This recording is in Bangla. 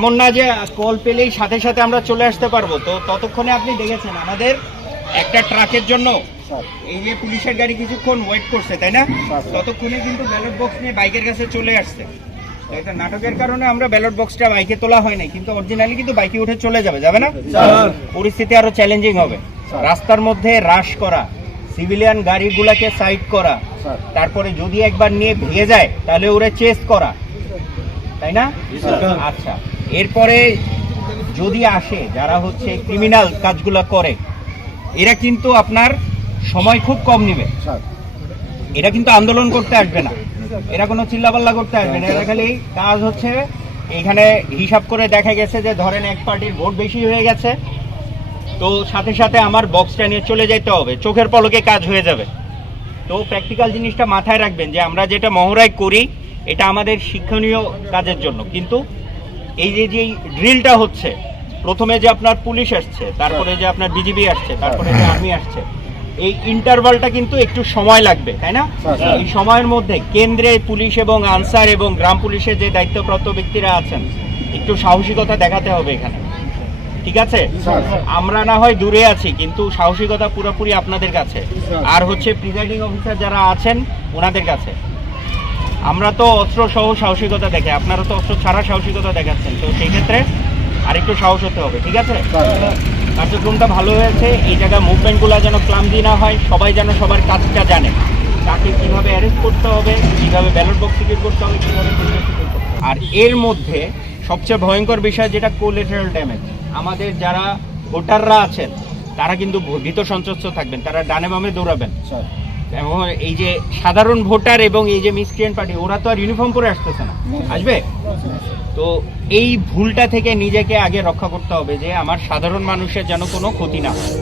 এমন না যে কল পেলেই সাথে সাথে আমরা চলে আসতে পারবো। তো ততক্ষণে আপনি দেখেছেন আমাদের একটা ট্রাকের জন্য এই যে পুলিশের গাড়ি কিছুক্ষণ ওয়েট করছে, তাই না? ততক্ষণে কিন্তু ব্যালট বক্স নিয়ে বাইকের কাছে চলে আসছে। একটা নাটকের কারণে আমরা ব্যালট বক্সটা বাইকে তোলা হয় নাই, কিন্তু অরিজিনালি কিন্তু বাইকে উঠে চলে যাবে না? পরিস্থিতি আরো চ্যালেঞ্জিং হবে। রাস্তার মধ্যে রাশ করা, সিভিলিয়ান গাড়িগুলোকে সাইড করা, তারপরে যদি একবার নিয়ে ভেঙে যায় তাহলে ওরা চেস করা, তাই না? আচ্ছা, এরপরে যদি আসে যারা হচ্ছে ক্রিমিনাল কাজগুলো করে, এরা কিন্তু আপনার সময় খুব কম নেবে। এরা কিন্তু আন্দোলন করতে আসবে না, এরা কোনো চিল্লাপাল্লা করতে আসবে না। এরা খালি কাজ হচ্ছে এখানে হিসাব করে দেখা গেছে যে ধরেন এক পার্টির ভোট বেশি হয়ে গেছে, তো সাথে সাথে আমার বক্সটা নিয়ে চলে যেতে হবে, চোখের পলকে কাজ হয়ে যাবে। তো প্র্যাকটিক্যাল জিনিসটা মাথায় রাখবেন যে আমরা যেটা মহড়ায় করি এটা আমাদের শিক্ষণীয় কাজের জন্য, কিন্তু এই যে ড্রিলটা হচ্ছে, প্রথমে যে আপনার পুলিশ আসছে, তারপরে যে আপনার বিজিবি আসছে, তারপরে যে আর্মি আসছে, এই ইন্টারভালটা কিন্তু একটু সময় লাগবে, তাই না? এই সময়ের মধ্যে কেন্দ্রে পুলিশ এবং আনসার এবং গ্রাম পুলিশের যে দায়িত্বপ্রাপ্ত ব্যক্তিরা আছেন, একটু সাহসিকতা দেখাতে হবে এখানে, ঠিক আছে? আমরা না হয় দূরে আছি, কিন্তু সাহসিকতা পুরোপুরি আপনাদের কাছে, আর হচ্ছে প্রিজাইডিং অফিসার যারা আছেন ওনাদের কাছে। আমরা তো অস্ত্র সহ সাহসিকতা দেখে, আপনারা তো অস্ত্র ছাড়া সাহসিকতা দেখাচ্ছেন, তো সেই ক্ষেত্রে আরেকটু সাহস হতে হবে, ঠিক আছে? কার্যক্রমটা ভালো হয়েছে, এই জায়গায় মুভমেন্টগুলো যেন ক্লামজি না হয়, সবাই যেন সবার কাজটা জানে, তাকে কিভাবে অ্যারেস্ট করতে হবে, কিভাবে ব্যালট বক্স সিকিউর করতে হবে, কিভাবে সিকিউর করতে হবে। আর এর মধ্যে সবচেয়ে ভয়ঙ্কর বিষয় যেটা কোলেটারাল ড্যামেজ, আমাদের যারা ভোটাররা আছেন তারা কিন্তু ভীত সন্ত্রস্ত থাকবেন, তারা ডানে বামে দৌড়াবেন। এবং এই যে সাধারণ ভোটার এবং এই যে মিসক্রিয়েন্ট পার্টি, ওরা তো আর ইউনিফর্ম পরে আসতেছে না, আসবে। তো এই ভুলটা থেকে নিজেকে আগে রক্ষা করতে হবে যে আমার সাধারণ মানুষের যেন কোনো ক্ষতি না হয়।